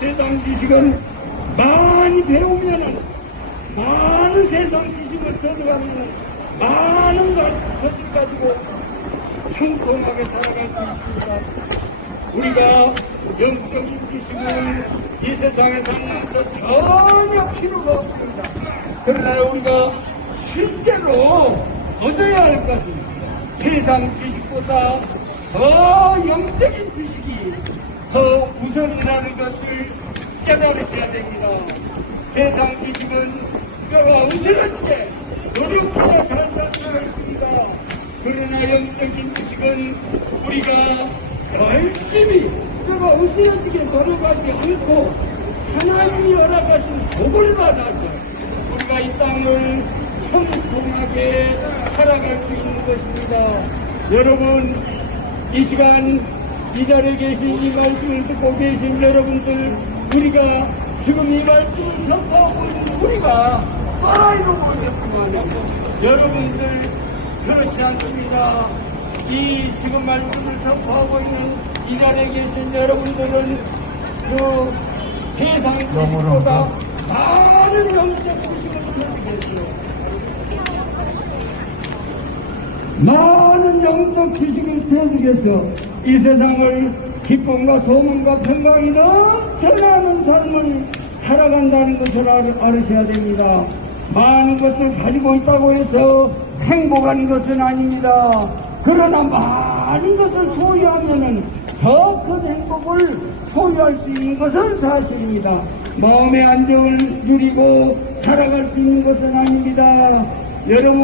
세상 지식은 많이 배우면은 많은 세상 지식을 들어가면 많은 것- 것을 가지고 청통하게 살아갈 수 있습니다. 우리가 영적인 지식은 이 세상에 살면서 전혀 필요가 없습니다. 그러나 우리가 실제로 얻어야 할 것은 세상 지식보다 더 영적인 지식이 더 우선이라는 것을 깨달으셔야 됩니다. 세상 지식은 노력해야 잘 살수가 있습니다. 그러나 영적인 지식은 우리가 열심히 뼈가 으스러지게 노력하지 않고 하나님이 허락하신 복을 받아서 우리가 이 땅을 형통하게 살아갈 수 있는 것입니다. 여러분, 이 시간 이 자리에 계신 이 말씀을 듣고 계신 여러분들, 우리가 지금 이 말씀을 선포하고 있는 우리가 따라이러고 있겠지만, 여러분들, 그렇지 않습니다. 이 지금 말씀을 선포하고 있는 이 자리에 계신 여러분들은 그 세상 지식보다 많은 영적 지식을 가지겠어요. 많은 영적 지식을 배우겠어. 이 세상을 기쁨과 소문과 평강이 넘쳐나는 삶을 살아간다는 것을 알, 아셔야 됩니다. 많은 것을 가지고 있다고 해서 행복한 것은 아닙니다. 그러나 많은 것을 소유하면은 더 큰 행복을 소유할 수 있는 것은 사실입니다. 마음의 안정을 누리고 살아갈 수 있는 것은 아닙니다. 여러분